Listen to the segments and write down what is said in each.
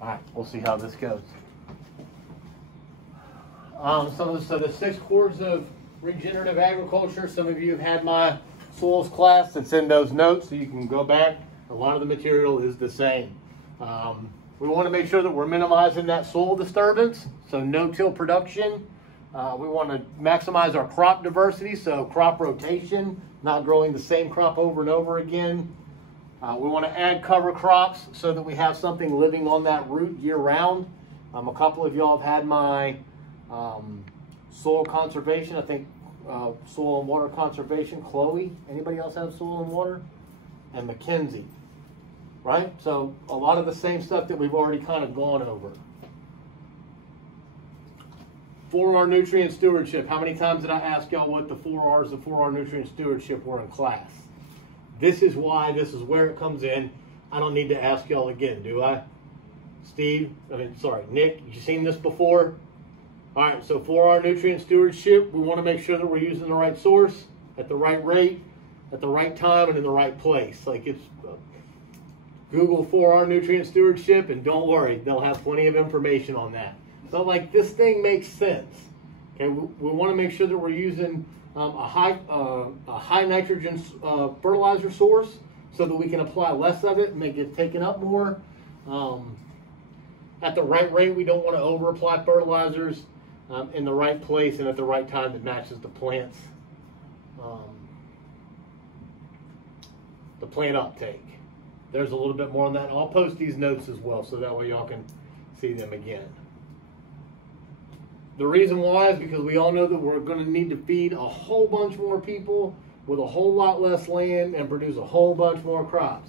All right, we'll see how this goes. So the 6 cores of regenerative agriculture, some of you have had my soils class that's in those notes, so you can go back. A lot of the material is the same. We want to make sure that we're minimizing that soil disturbance, so no-till production. We want to maximize our crop diversity, so crop rotation, not growing the same crop over and over again. We want to add cover crops so that we have something living on that root year-round. A couple of y'all have had my soil conservation, I think soil and water conservation, Chloe. Anybody else have soil and water? And Mackenzie, right? So a lot of the same stuff that we've already kind of gone over. 4R nutrient stewardship. How many times did I ask y'all what the 4Rs of 4R nutrient stewardship were in class? This is why, this is where it comes in. I don't need to ask y'all again, do I? Steve, Nick, you seen this before? All right, so 4R nutrient stewardship, we want to make sure that we're using the right source at the right rate, at the right time, and in the right place. Like it's Google 4R nutrient stewardship, and don't worry, they'll have plenty of information on that. So like this thing makes sense. Okay, we want to make sure that we're using a high nitrogen fertilizer source so that we can apply less of it and make it taken up more. At the right rate, we don't want to over apply fertilizers. In the right place and at the right time that matches the plant's the plant uptake. There's a little bit more on that. I'll post these notes as well so that way y'all can see them again. The reason why is because we all know that we're going to need to feed a whole bunch more people with a whole lot less land and produce a whole bunch more crops.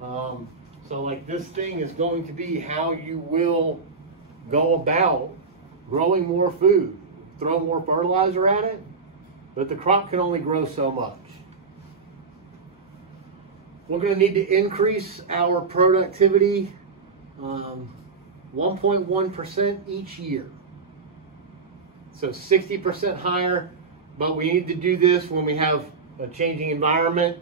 So like this thing is going to be how you will go about growing more food. Throw more fertilizer at it, but the crop can only grow so much. We're going to need to increase our productivity 1.1% each year. So 60% higher, but we need to do this when we have a changing environment.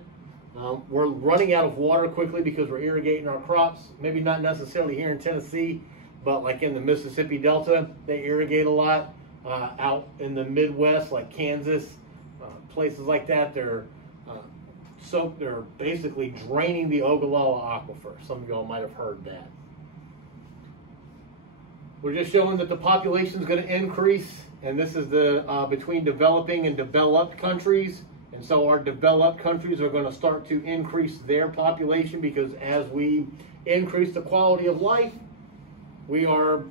We're running out of water quickly because we're irrigating our crops. Maybe not necessarily here in Tennessee, but like in the Mississippi Delta, they irrigate a lot. Out in the Midwest, like Kansas, places like that, they're basically draining the Ogallala Aquifer. Some of y'all might have heard that. We're just showing that the population is going to increase, and this is the between developing and developed countries. And so our developed countries are going to start to increase their population because as we increase the quality of life, we are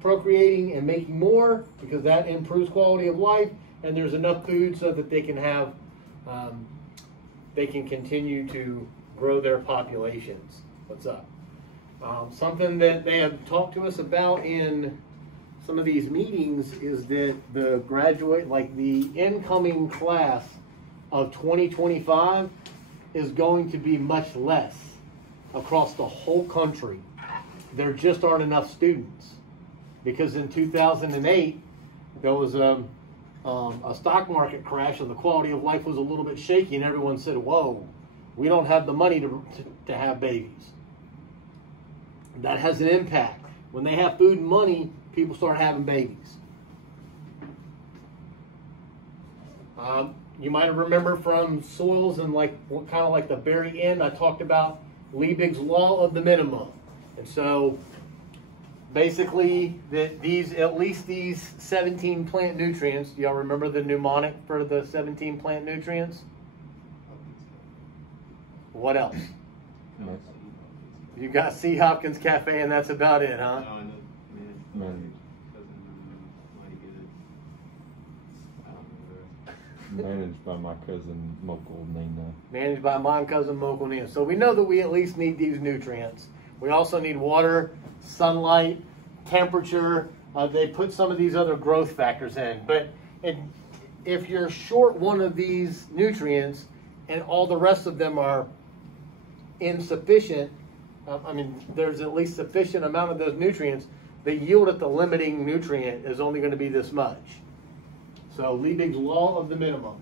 procreating and making more because that improves quality of life, and there's enough food so that they can have, they can continue to grow their populations. What's up? Something that they have talked to us about in some of these meetings is that the graduate, like the incoming class of 2025 is going to be much less across the whole country. There just aren't enough students because in 2008 there was a stock market crash and the quality of life was a little bit shaky, and everyone said, whoa, we don't have the money to have babies. That has an impact. When they have food and money, people start having babies. You might remember from soils and like kind of like the very end, I talked about Liebig's law of the minimum. And so basically that at least these 17 plant nutrients, do y'all remember the mnemonic for the 17 plant nutrients? What else? You got C. Hopkins Cafe and that's about it, huh? Managed by my cousin Mokul Nina. Managed by my cousin Mokul Nina. So we know that we at least need these nutrients. We also need water, sunlight, temperature. They put some of these other growth factors in. But if you're short one of these nutrients and all the rest of them are insufficient, there's at least sufficient amount of those nutrients, the yield at the limiting nutrient is only going to be this much. So Liebig's law of the minimum,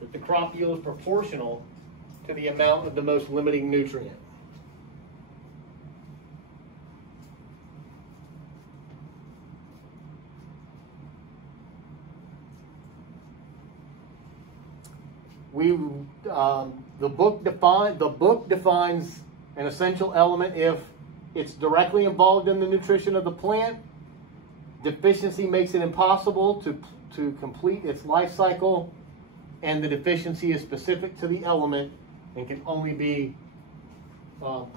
that the crop yield is proportional to the amount of the most limiting nutrient. the book defines an essential element if it's directly involved in the nutrition of the plant. Deficiency makes it impossible to complete its life cycle, and the deficiency is specific to the element and can only be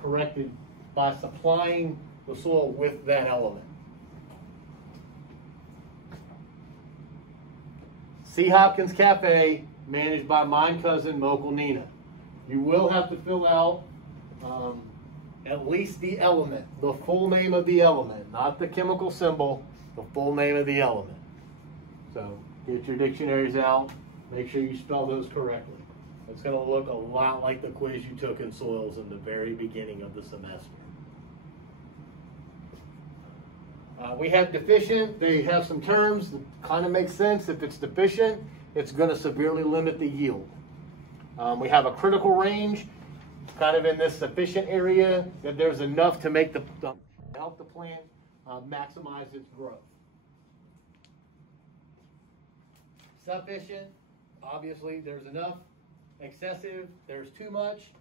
corrected by supplying the soil with that element. C. Hopkins Cafe, managed by my cousin Mokul Nina. You will have to fill out at least the element, the full name of the element, not the chemical symbol, the full name of the element. So get your dictionaries out, make sure you spell those correctly. It's going to look a lot like the quiz you took in soils in the very beginning of the semester. We have deficient. They have some terms that kind of make sense. If it's deficient, it's going to severely limit the yield. We have a critical range, kind of in this sufficient area, that there's enough to make help the plant maximize its growth. Sufficient, obviously there's enough. Excessive, there's too much.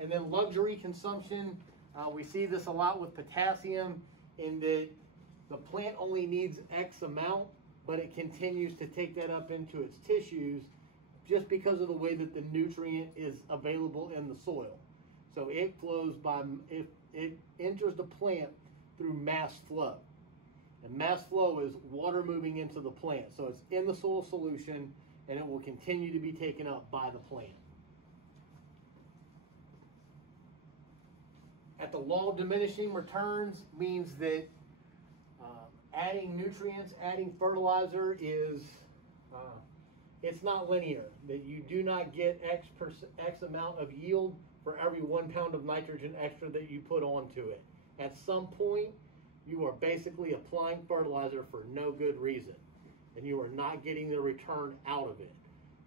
And then luxury consumption, we see this a lot with potassium, in that the plant only needs X amount, but it continues to take that up into its tissues just because of the way that the nutrient is available in the soil. So it flows it enters the plant through mass flow. And mass flow is water moving into the plant. So it's in the soil solution, and it will continue to be taken up by the plant. At the law of diminishing returns means that adding nutrients, adding fertilizer is, it's not linear. That you do not get X amount of yield for every 1 pound of nitrogen extra that you put onto it. At some point, you are basically applying fertilizer for no good reason, and you are not getting the return out of it.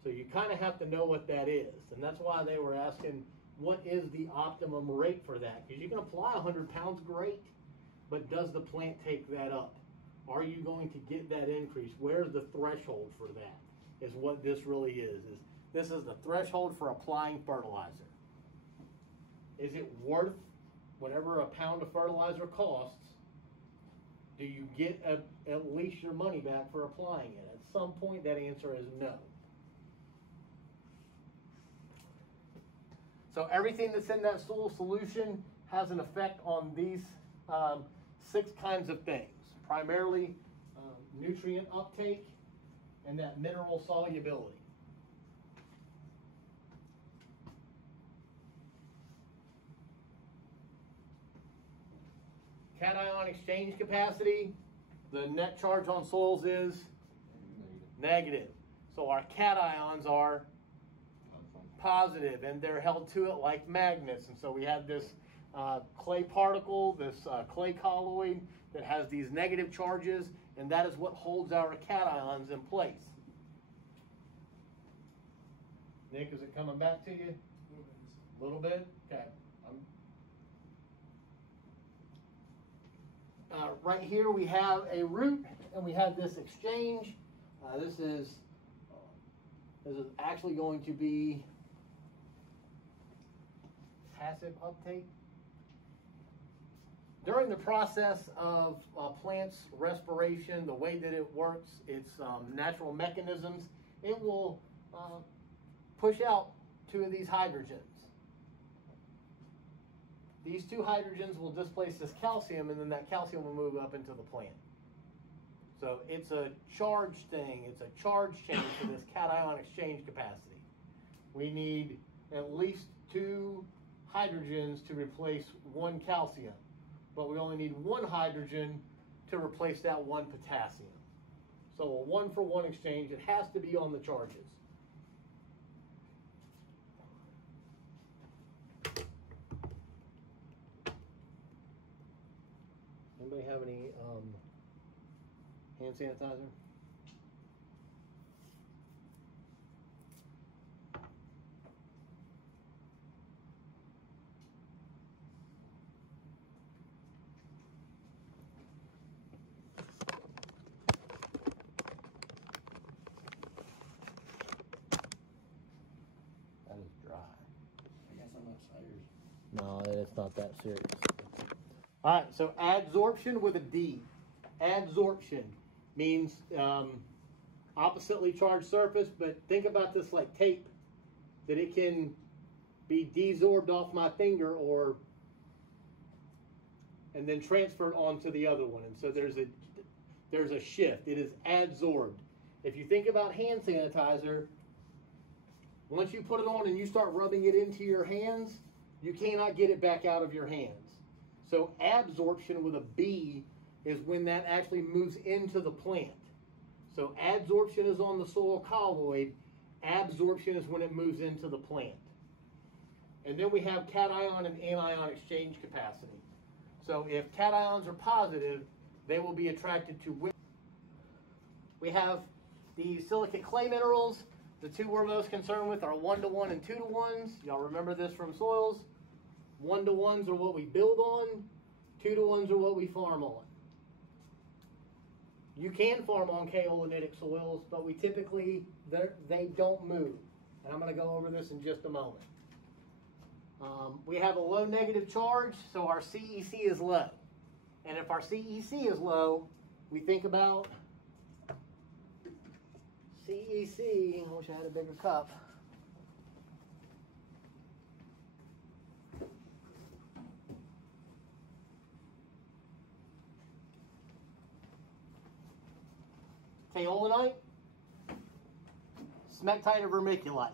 So you kind of have to know what that is, and that's why they were asking, what is the optimum rate for that? Because you can apply 100 pounds, great, but does the plant take that up? Are you going to get that increase? Where's the threshold for that? Is what this really is. This is the threshold for applying fertilizer. Is it worth whatever a pound of fertilizer costs? Do you get at least your money back for applying it? At some point, that answer is no. So everything that's in that soil solution has an effect on these 6 kinds of things. Primarily nutrient uptake and that mineral solubility. Cation exchange capacity, the net charge on soils is negative. So our cations are positive, and they're held to it like magnets. And so we have this clay particle, this clay colloid that has these negative charges, and that is what holds our cations in place. Nick, is it coming back to you? A little bit? Okay. Right here we have a root, and we have this exchange. This is actually going to be passive uptake. During the process of plants' respiration, the way that it works, its natural mechanisms, it will push out 2 of these hydrogens. These 2 hydrogens will displace this calcium, and then that calcium will move up into the plant. So it's a charge thing. It's a charge change for this cation exchange capacity. We need at least 2 hydrogens to replace 1 calcium, but we only need 1 hydrogen to replace that 1 potassium. So a 1-for-1 exchange, it has to be on the charges. Anybody have any hand sanitizer? No, it's not that serious. All right, so adsorption with a D. Adsorption means oppositely charged surface, but think about this like tape, that it can be desorbed off my finger and then transferred onto the other one. And so there's a shift. It is adsorbed. If you think about hand sanitizer, once you put it on and you start rubbing it into your hands, you cannot get it back out of your hands. So absorption with a B is when that actually moves into the plant. So adsorption is on the soil colloid, absorption is when it moves into the plant. And then we have cation and anion exchange capacity. So if cations are positive, they will be attracted to wood. We have the silicate clay minerals. The two we're most concerned with are 1-to-1 and 2-to-1s. Y'all remember this from soils. 1-to-1s are what we build on. 2-to-1s are what we farm on. You can farm on kaolinitic soils, but we typically, they don't move. And I'm going to go over this in just a moment. We have a low negative charge, so our CEC is low. And if our CEC is low, we think about CEC. I wish I had a bigger cup. Kaolinite, smectite, or vermiculite.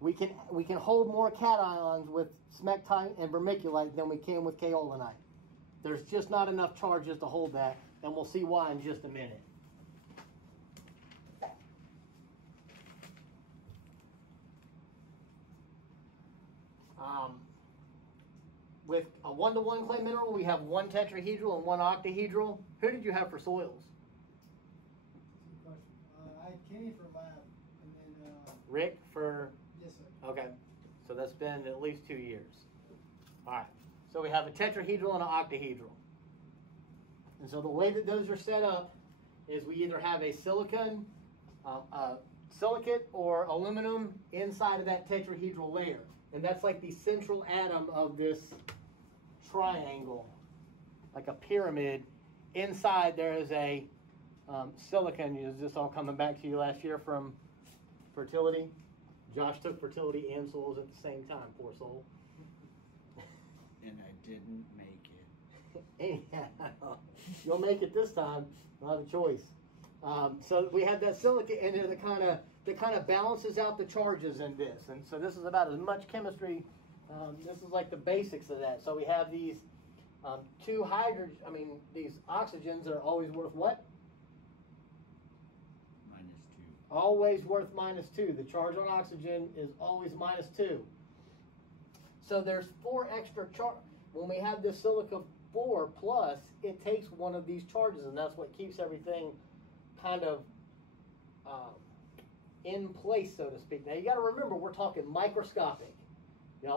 We can hold more cations with smectite and vermiculite than we can with kaolinite. There's just not enough charges to hold that, and we'll see why in just a minute. With a 1-to-1 clay mineral, we have 1 tetrahedral and 1 octahedral. Who did you have for soils? I had Kenny for lab, and then Rick for... Yes, sir. Okay, so that's been at least 2 years. All right, so we have a tetrahedral and an octahedral. And so the way that those are set up is we either have a silicate or aluminum inside of that tetrahedral layer. And that's like the central atom of this triangle, like a pyramid. Inside there is a silicon. Is this all coming back to you last year from fertility? Josh took fertility and soils at the same time, poor soul. And I didn't make it. Anyhow, you'll make it this time. You'll have a choice. So we have that silicate in there that kind of balances out the charges in this. And so this is about as much chemistry. This is like the basics of that. So we have these these oxygens that are always worth what? -2. Always worth -2. The charge on oxygen is always -2. So there's 4 extra charge. When we have this silica 4 plus, it takes one of these charges, and that's what keeps everything kind of in place, so to speak. Now you got to remember, we're talking microscopic.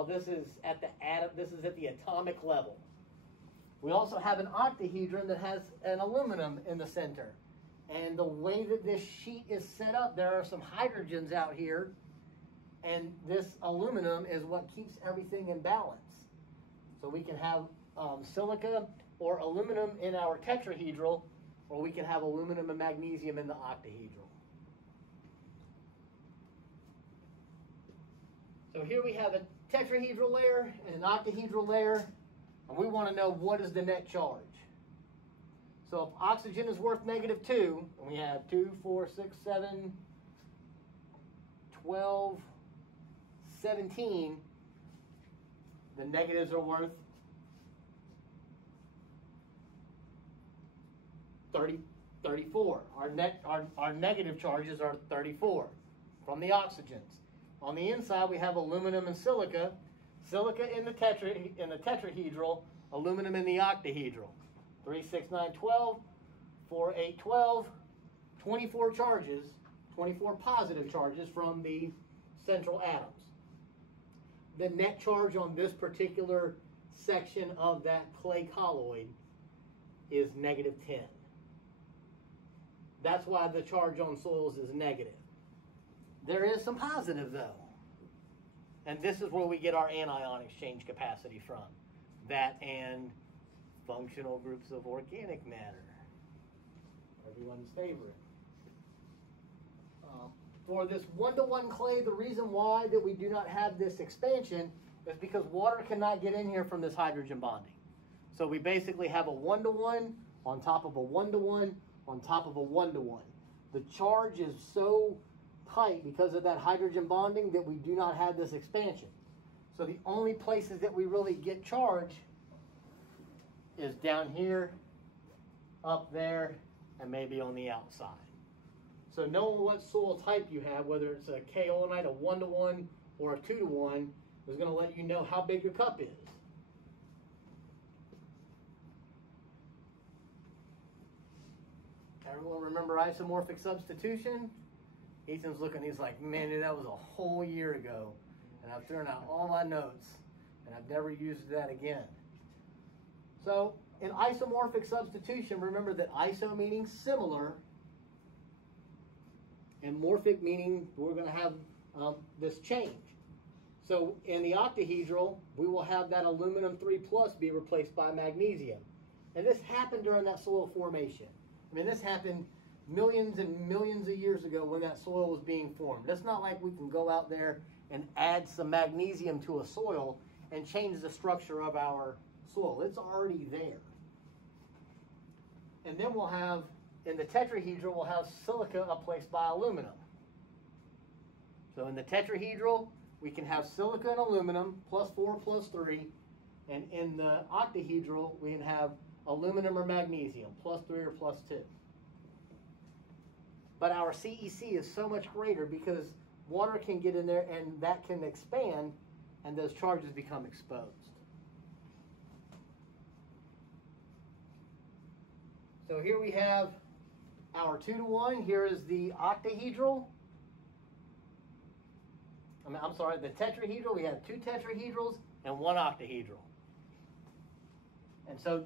This is at the atom. This is at the atomic level. We also have an octahedron that has an aluminum in the center. And the way that this sheet is set up, there are some hydrogens out here, and this aluminum is what keeps everything in balance. So we can have silica or aluminum in our tetrahedral, or we can have aluminum and magnesium in the octahedral. So here we have a tetrahedral layer and an octahedral layer, and we want to know what is the net charge. So if oxygen is worth -2, and we have 2, 4, 6, 7, 12, 17, the negatives are worth 34. Our negative charges are 34 from the oxygens. On the inside, we have aluminum and silica. Silica in the tetrahedral, aluminum in the octahedral. 3, 6, 9, 12, 4, 8, 12, 24 charges, 24 positive charges from the central atoms. The net charge on this particular section of that clay colloid is -10. That's why the charge on soils is negative. There is some positive though. And this is where we get our anion exchange capacity from. That and functional groups of organic matter. Everyone's favorite. For this one-to-one clay, the reason why that we do not have this expansion is because water cannot get in here from this hydrogen bonding. So we basically have a one-to-one on top of a one-to-one on top of a one-to-one. The charge is so tight because of that hydrogen bonding that we do not have this expansion. So the only places that we really get charge is down here, up there, and maybe on the outside. So knowing what soil type you have, whether it's a kaolinite, a 1-to-1, or a 2-to-1, is going to let you know how big your cup is. Everyone remember isomorphic substitution? Ethan's looking, he's like, man, dude, that was a whole year ago. And I've thrown out all my notes, and I've never used that again. So in isomorphic substitution, remember that iso meaning similar, and morphic meaning we're going to have this change. So in the octahedral, we will have that aluminum 3 plus be replaced by magnesium. And this happened during that soil formation. I mean, this happened millions and millions of years ago when that soil was being formed. It's not like we can go out there and add some magnesium to a soil and change the structure of our soil. It's already there. And then we'll have, in the tetrahedral, we'll have silica replaced by aluminum. So in the tetrahedral, we can have silica and aluminum, +4, +3. And in the octahedral, we can have aluminum or magnesium, +3 or +2. But our CEC is so much greater because water can get in there and that can expand and those charges become exposed. So here we have our 2-to-1. Here is the octahedral. I'm sorry, the tetrahedral. We have 2 tetrahedrals and 1 octahedral. And so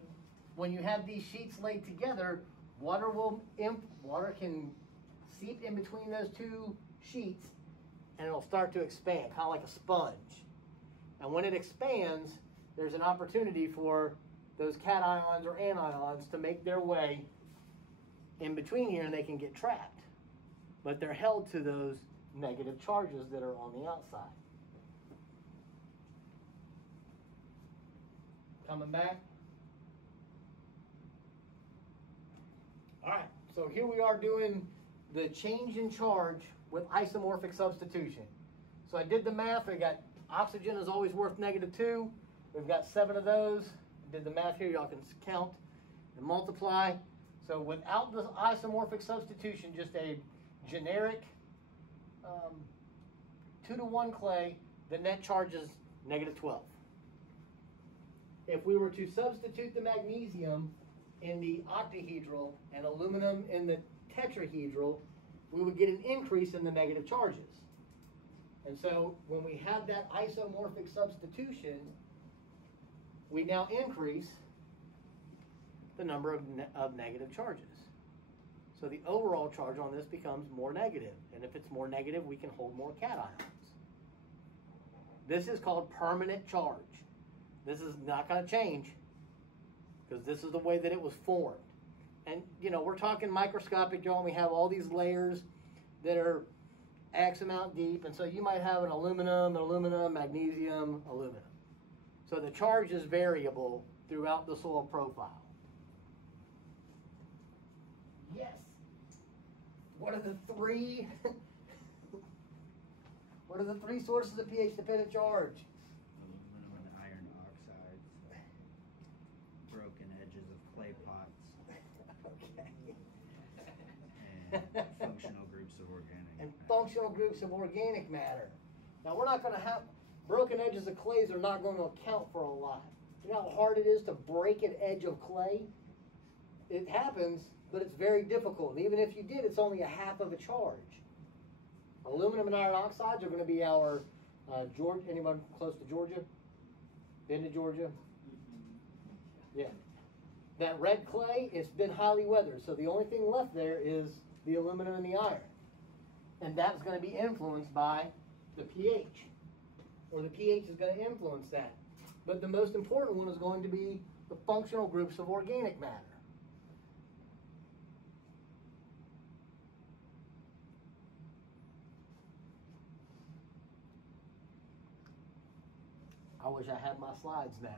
when you have these sheets laid together, water can seep in between those 2 sheets and it'll start to expand, kind of like a sponge. And when it expands, there's an opportunity for those cations or anions to make their way in between here and they can get trapped. But they're held to those negative charges that are on the outside. Coming back. All right, so here we are doing the change in charge with isomorphic substitution. So I did the math. I got oxygen is always worth -2. We've got 7 of those. I did the math here. Y'all can count and multiply. So without the isomorphic substitution, just a generic 2-to-1 clay, the net charge is -12. If we were to substitute the magnesium in the octahedral and aluminum in the tetrahedral, we would get an increase in the negative charges. And so when we have that isomorphic substitution, we now increase the number of negative charges. So the overall charge on this becomes more negative. And if it's more negative, we can hold more cations. This is called permanent charge. This is not going to change because this is the way that it was formed. And, you know, we're talking microscopic, y'all, and we have all these layers that are X amount deep. And so you might have an aluminum, magnesium, aluminum. So the charge is variable throughout the soil profile. Yes. What are the 3 what are the 3 sources of pH-dependent charge? Aluminum and iron oxides, broken edges of clay pots, Okay. and functional groups of organic And matter. functional groups of organic matter. Now we're not going to have broken edges of clays are not going to account for a lot. You know how hard it is to break an edge of clay? It happens, but it's very difficult. And even if you did, it's only a half of a charge. Aluminum and iron oxides are going to be our Georgia. Anyone close to Georgia? Been to Georgia? Yeah. That red clay, it's been highly weathered. So the only thing left there is the aluminum and the iron. And that's going to be influenced by the pH. or the pH is going to influence that. But the most important one is going to be the functional groups of organic matter. I wish I had my slides now.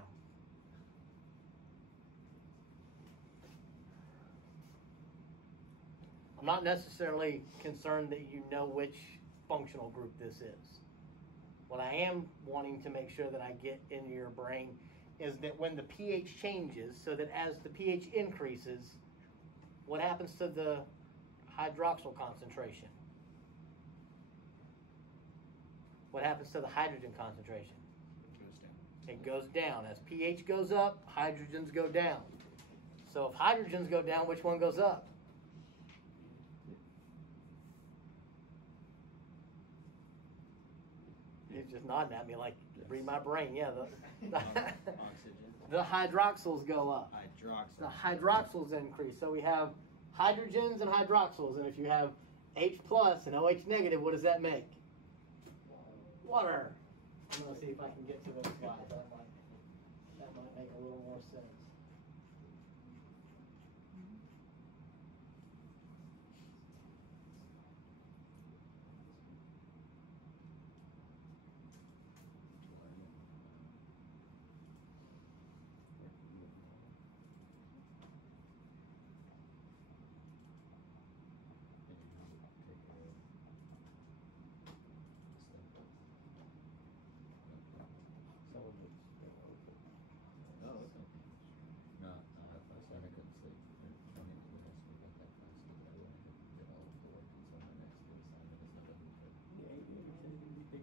I'm not necessarily concerned that you know which functional group this is. What I am wanting to make sure that I get into your brain is that when the pH changes, so that as the pH increases, what happens to the hydroxyl concentration? What happens to the hydrogen concentration? It goes down. As pH goes up, hydrogens go down. So if hydrogens go down, which one goes up? He's just nodding at me like, read my brain. Yeah, Oxygen. the hydroxyls go up. Hydroxyl. The hydroxyls increase. So we have hydrogens and hydroxyls. And if you have H plus and OH negative, what does that make? Water. I'm going to see if I can get to those slides. That might make a little more sense.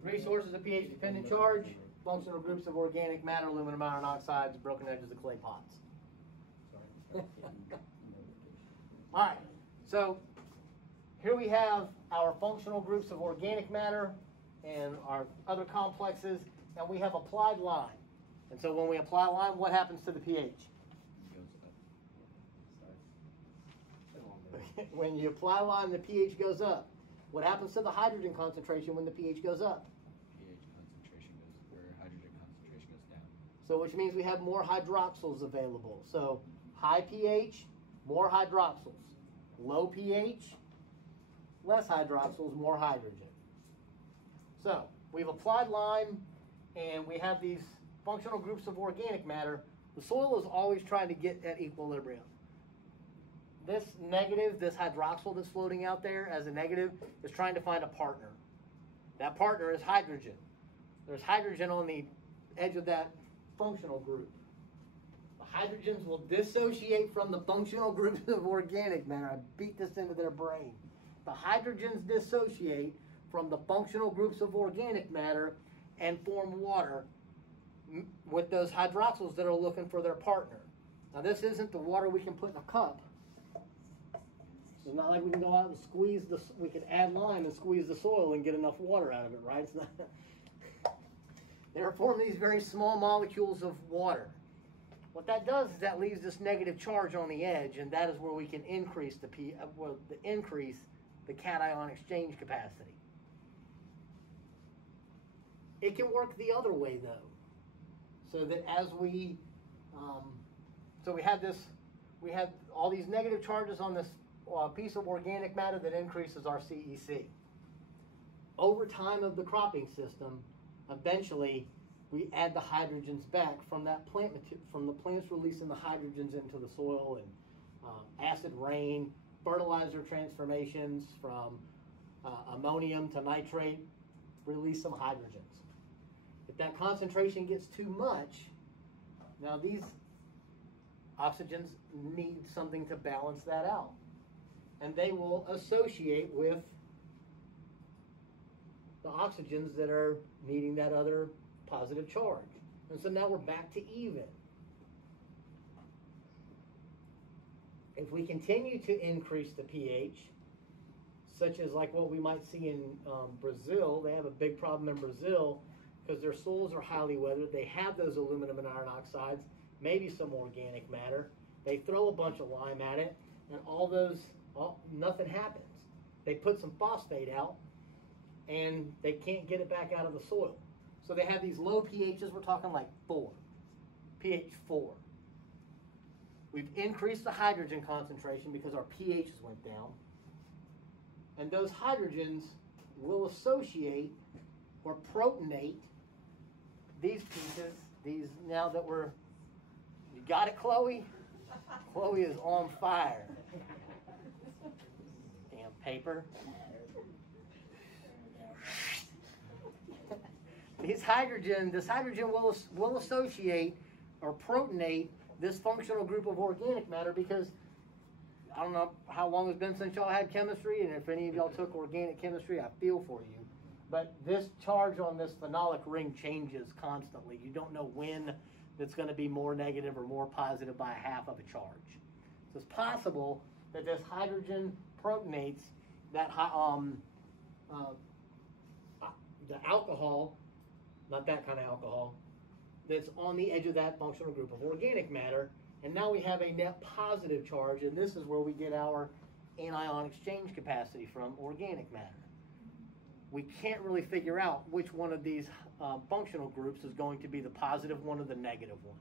Three sources of pH-dependent charge, functional groups of organic matter, aluminum iron oxides, broken edges of clay pots. All right, so here we have our functional groups of organic matter and our other complexes, and we have applied lime. And so when we apply lime, what happens to the pH? When you apply lime, the pH goes up. What happens to the hydrogen concentration when the pH goes up? pH concentration goes, or hydrogen concentration goes down. So which means we have more hydroxyls available. So high pH, more hydroxyls. Low pH, less hydroxyls, more hydrogen. So we've applied lime and we have these functional groups of organic matter. The soil is always trying to get at equilibrium. This negative, this hydroxyl that's floating out there as a negative, is trying to find a partner. That partner is hydrogen. There's hydrogen on the edge of that functional group. The hydrogens will dissociate from the functional groups of organic matter. I beat this into their brain. The hydrogens dissociate from the functional groups of organic matter and form water with those hydroxyls that are looking for their partner. Now this isn't the water we can put in a cup. It's not like we can go out and squeeze we can add lime and squeeze the soil and get enough water out of it, right? It's not. They form these very small molecules of water. What that does is that leaves this negative charge on the edge, and that is where we can increase the cation exchange capacity. It can work the other way though, so that as we have all these negative charges on this piece of organic matter that increases our CEC. Over time of the cropping system, eventually we add the hydrogens back from that from the plants releasing the hydrogens into the soil, and acid rain, fertilizer transformations from ammonium to nitrate release some hydrogens. If that concentration gets too much, now these oxygens need something to balance that out. And they will associate with the oxygens that are needing that other positive charge. And so now we're back to even. If we continue to increase the pH, such as like what we might see in Brazil, they have a big problem in Brazil because their soils are highly weathered. They have those aluminum and iron oxides, maybe some organic matter. They throw a bunch of lime at it, and nothing happens. They put some phosphate out, and they can't get it back out of the soil. So they have these low pHs, we're talking like 4, pH 4. We've increased the hydrogen concentration because our pHs went down. And those hydrogens will associate or protonate these pieces, now that you got it, Chloe? Chloe is on fire. Damn paper. This hydrogen will associate or protonate this functional group of organic matter, because I don't know how long it's been since y'all had chemistry, and if any of y'all took organic chemistry, I feel for you. But this charge on this phenolic ring changes constantly. You don't know when it's going to be more negative or more positive by a half of a charge. So it's possible that this hydrogen protonates that the alcohol, not that kind of alcohol, that's on the edge of that functional group of organic matter, and now we have a net positive charge, and this is where we get our anion exchange capacity from organic matter. We can't really figure out which one of these functional groups is going to be the positive one or the negative one,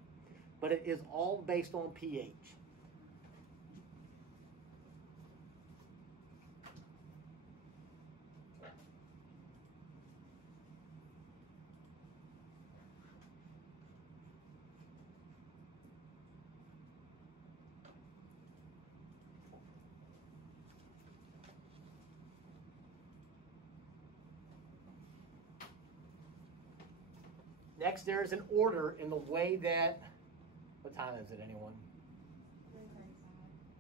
but it is all based on pH. Next, there is an order in the way that, what time is it, anyone?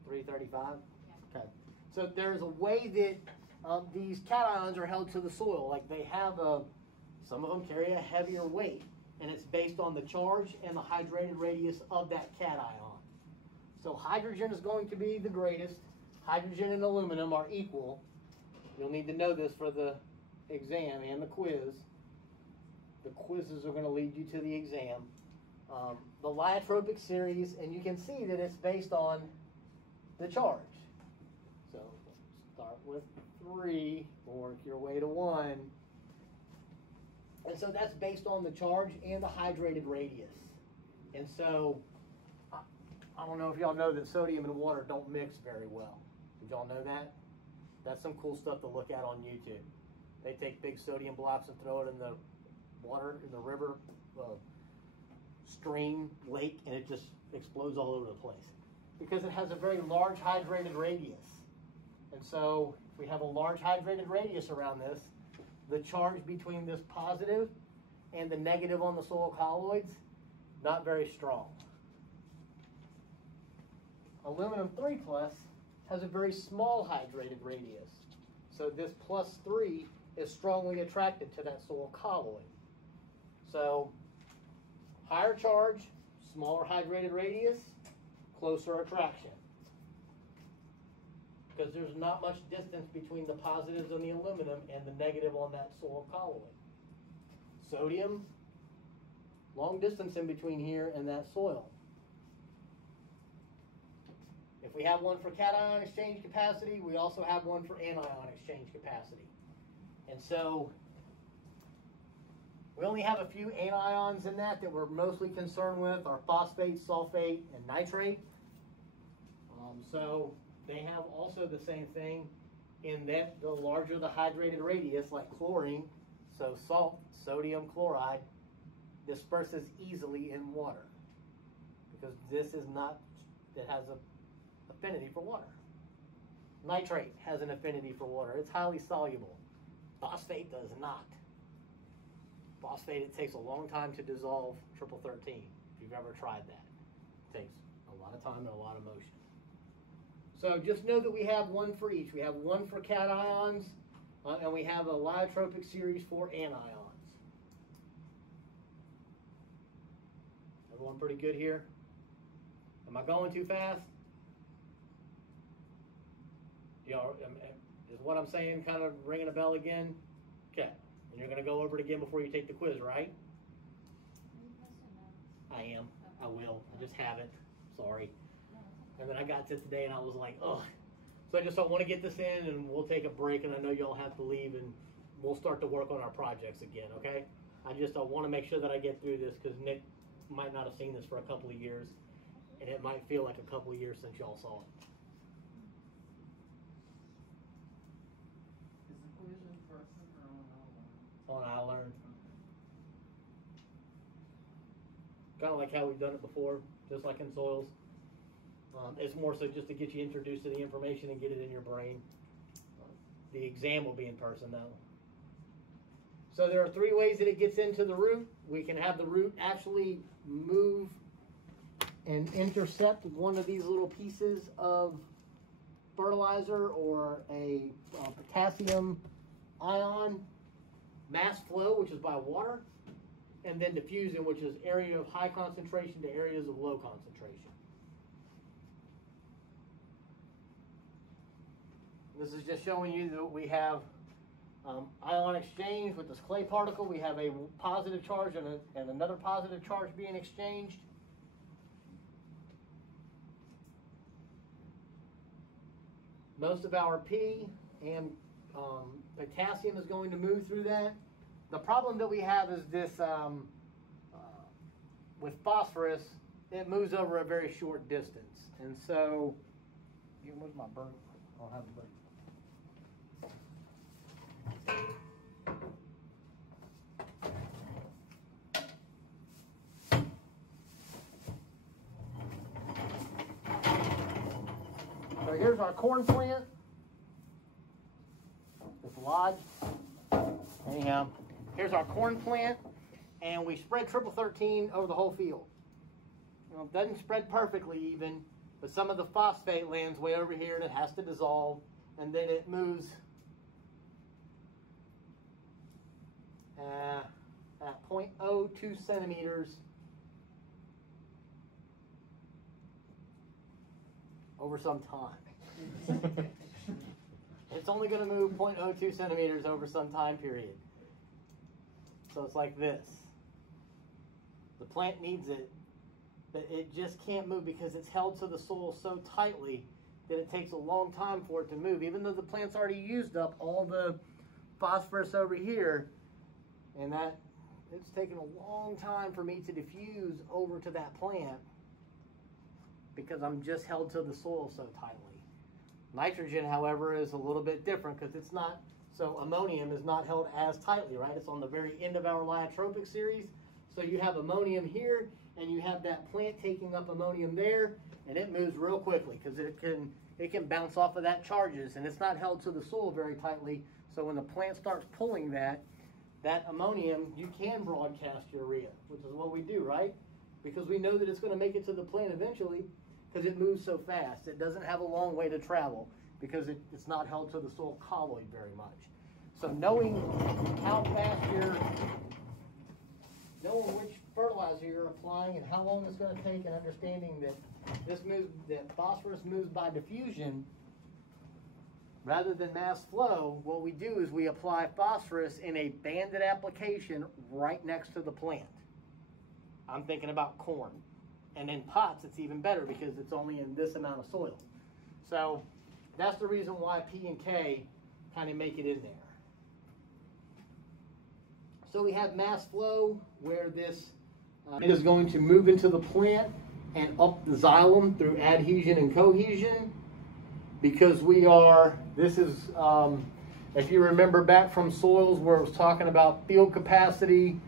3:35? Yeah. Okay. So there's a way that these cations are held to the soil. Like they have some of them carry a heavier weight, and it's based on the charge and the hydrated radius of that cation. So hydrogen is going to be the greatest. Hydrogen and aluminum are equal. You'll need to know this for the exam and the quiz. The quizzes are going to lead you to the exam. The lyotropic series, and you can see that it's based on the charge. So start with 3, work your way to 1. And so that's based on the charge and the hydrated radius. And so I don't know if y'all know that sodium and water don't mix very well. Did y'all know that? That's some cool stuff to look at on YouTube. They take big sodium blocks and throw it in the water, in the river, stream, lake, and it just explodes all over the place because it has a very large hydrated radius. And so if we have a large hydrated radius around this, the charge between this positive and the negative on the soil colloids, not very strong. Aluminum 3+ has a very small hydrated radius. So this +3 is strongly attracted to that soil colloid. So higher charge, smaller hydrated radius, closer attraction. Because there's not much distance between the positives on the aluminum and the negative on that soil colloid. Sodium, long distance in between here and that soil. If we have one for cation exchange capacity, we also have one for anion exchange capacity. And so we only have a few anions in that we're mostly concerned with are phosphate, sulfate, and nitrate. So they have also the same thing in that the larger the hydrated radius, like chlorine, so salt, sodium chloride, disperses easily in water because this is not, it has an affinity for water. Nitrate has an affinity for water. It's highly soluble. Phosphate does not. Phosphate, it takes a long time to dissolve triple 13, if you've ever tried that. It takes a lot of time and a lot of motion. So just know that we have one for each. We have one for cations, and we have a lyotropic series for anions. Everyone pretty good here? Am I going too fast? You know, is what I'm saying kind of ringing a bell again? Okay. And you're going to go over it again before you take the quiz, right? I am. I will. I just haven't. Sorry. And then I got to today and I was like, ugh. So I just don't want to get this in, and we'll take a break, and I know y'all have to leave, and we'll start to work on our projects again, okay? I want to make sure that I get through this because Nick might not have seen this for a couple of years, and it might feel like a couple of years since y'all saw it. Is the quiz in person or on online? On iLearn. Kind of like how we've done it before, just like in soils. It's more so just to get you introduced to the information and get it in your brain. The exam will be in person though. So there are 3 ways that it gets into the root. We can have the root actually move and intercept one of these little pieces of fertilizer or a potassium ion, mass flow, which is by water, and then diffusion, which is area of high concentration to areas of low concentration. This is just showing you that we have ion exchange with this clay particle. We have a positive charge and another positive charge being exchanged. Most of our P and potassium is going to move through that. The problem that we have is this, with phosphorus, it moves over a very short distance. And so, where's my bird? I'll have a bird. So here's our corn plant. This lodge. Anyhow, here's our corn plant, and we spread triple 13 over the whole field. You know, it doesn't spread perfectly even, but some of the phosphate lands way over here and it has to dissolve, and then it moves at 0.02 centimeters over some time. It's only going to move 0.02 centimeters over some time period. So it's like this. The plant needs it, but it just can't move because it's held to the soil so tightly that it takes a long time for it to move. Even though the plant's already used up all the phosphorus over here, and that it's taken a long time for me to diffuse over to that plant because I'm just held to the soil so tightly. Nitrogen, however, is a little bit different because it's not, so ammonium is not held as tightly, right? It's on the very end of our lyotropic series. So you have ammonium here, and you have that plant taking up ammonium there, and it moves real quickly because it can bounce off of that charges, and it's not held to the soil very tightly. So when the plant starts pulling that ammonium, you can broadcast urea, which is what we do, right? Because we know that it's going to make it to the plant eventually because it moves so fast. It doesn't have a long way to travel because it's not held to the soil colloid very much. So knowing how fast knowing which fertilizer you're applying and how long it's going to take, and understanding that phosphorus moves by diffusion rather than mass flow, what we do is we apply phosphorus in a banded application right next to the plant. I'm thinking about corn. And in pots, it's even better because it's only in this amount of soil. So that's the reason why P and K kind of make it in there. So we have mass flow where this it is going to move into the plant and up the xylem through adhesion and cohesion, because this is, if you remember back from soils where it was talking about field capacity,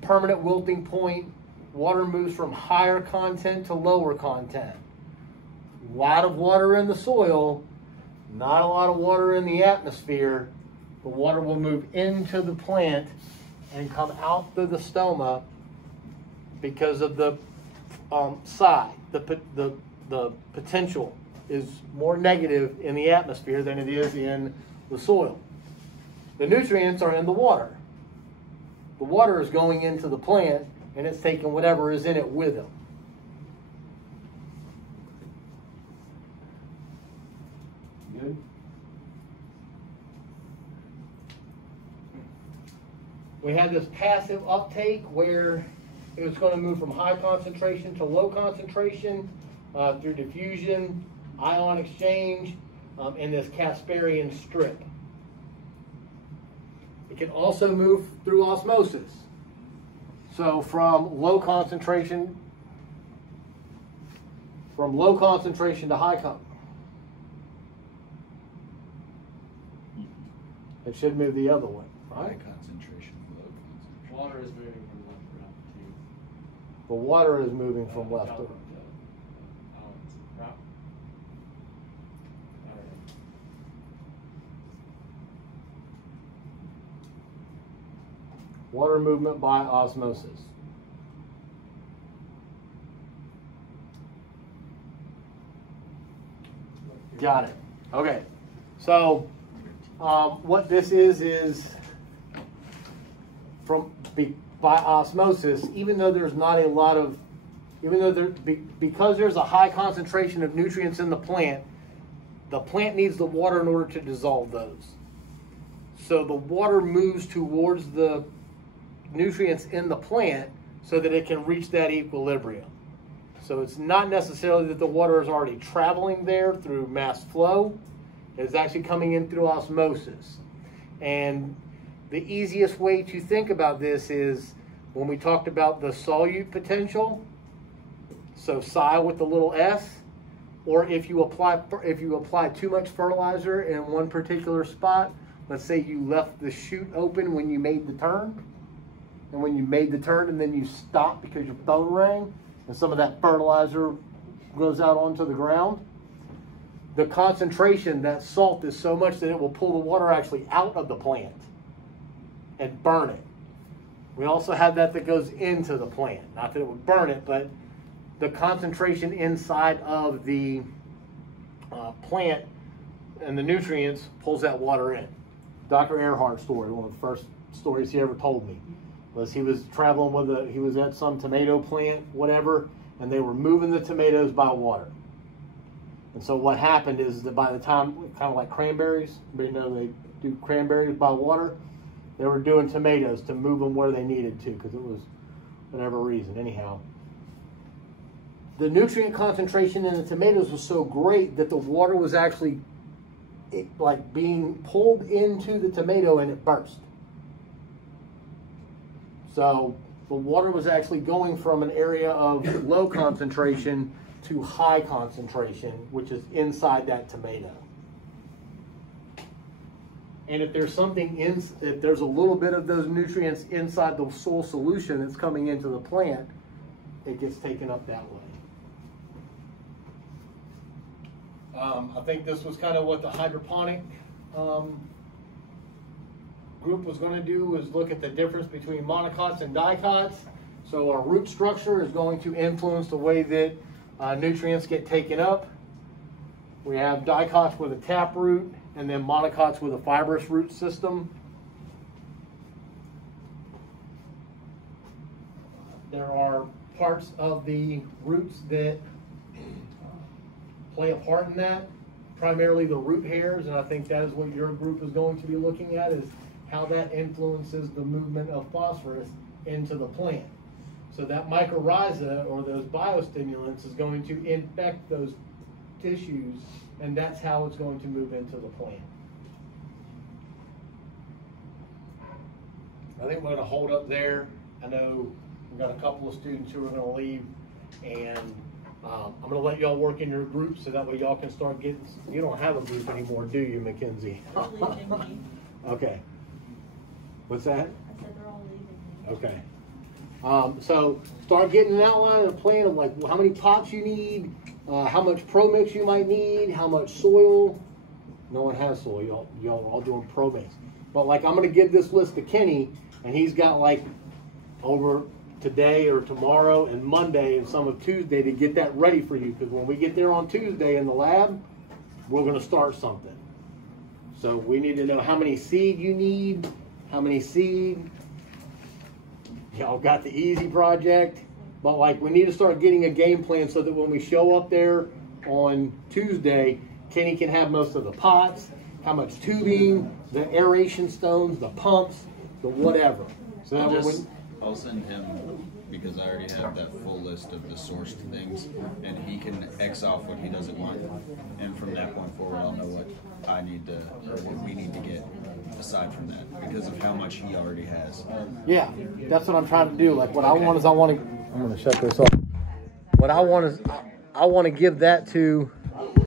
permanent wilting point, water moves from higher content to lower content. A lot of water in the soil, not a lot of water in the atmosphere. The water will move into the plant and come out through the stoma because of the side. The potential is more negative in the atmosphere than it is in the soil. The nutrients are in the water. The water is going into the plant and it's taking whatever is in it with them. Good? We have this passive uptake where it's going to move from high concentration to low concentration through diffusion, ion exchange, in this Casparian strip. It can also move through osmosis. So from low concentration to high con. It should move the other way, High right? concentration, low concentration. Water is moving from left to right to The water is moving from left to right. right. Water movement by osmosis. Got it. Okay. So what this is by osmosis, even though there's not a lot of, because there's a high concentration of nutrients in the plant needs the water in order to dissolve those. So the water moves towards the nutrients in the plant so that it can reach that equilibrium. So it's not necessarily that the water is already traveling there through mass flow. It's actually coming in through osmosis. And the easiest way to think about this is when we talked about the solute potential, so psi with the little s, or if you apply too much fertilizer in one particular spot, let's say you left the chute open when you made the turn, and when you made the turn and then you stopped because your phone rang, and some of that fertilizer goes out onto the ground, the concentration, that salt is so much that it will pull the water actually out of the plant and burn it. We also have that goes into the plant. Not that it would burn it, but the concentration inside of the plant and the nutrients pulls that water in. Dr. Earhart's story, one of the first stories he ever told me, was he was traveling he was at some tomato plant, whatever, and they were moving the tomatoes by water. And so what happened is that by the time, kind of like cranberries, they do cranberries by water, they were doing tomatoes to move them where they needed to because it was whatever reason. Anyhow, the nutrient concentration in the tomatoes was so great that the water was actually like being pulled into the tomato and it burst. So the water was actually going from an area of low concentration to high concentration, which is inside that tomato. And if there's if there's a little bit of those nutrients inside the soil solution that's coming into the plant, it gets taken up that way. I think this was kind of what the hydroponic group was going to do, was look at the difference between monocots and dicots. So our root structure is going to influence the way that nutrients get taken up. We have dicots with a tap root, and then monocots with a fibrous root system. There are parts of the roots that play a part in that, primarily the root hairs, and I think that is what your group is going to be looking at, is how that influences the movement of phosphorus into the plant. So that mycorrhiza, or those biostimulants, is going to infect those tissues, and that's how it's going to move into the plant. I think we're going to hold up there. I know we've got a couple of students who are going to leave, and I'm going to let y'all work in your group so that way y'all can start getting, you don't have a group anymore, do you, Mackenzie? They're leaving me. Okay. What's that? I said they're all leaving me. Okay. So start getting an outline and a plan of like how many pots you need, how much pro mix you might need, how much soil. No one has soil. Y'all are all doing pro mix. But like I'm going to give this list to Kenny, and he's got like over today or tomorrow and Monday and some of Tuesday to get that ready for you, because when we get there on Tuesday in the lab, we're going to start something. So we need to know how many seed you need, how many seed. Y'all got the easy project, but like we need to start getting a game plan so that when we show up there on Tuesday, Kenny can have most of the pots, how much tubing, the aeration stones, the pumps, the whatever. So that I'll send him because I already have that full list of the sourced things, and he can X off what he doesn't want, and from that point forward, I'll know what I need to, or what we need to get aside from that, because of how much he already has. Yeah, that's what I'm trying to do. Like what I want is I'm going to shut this off. What I want is I want to give that to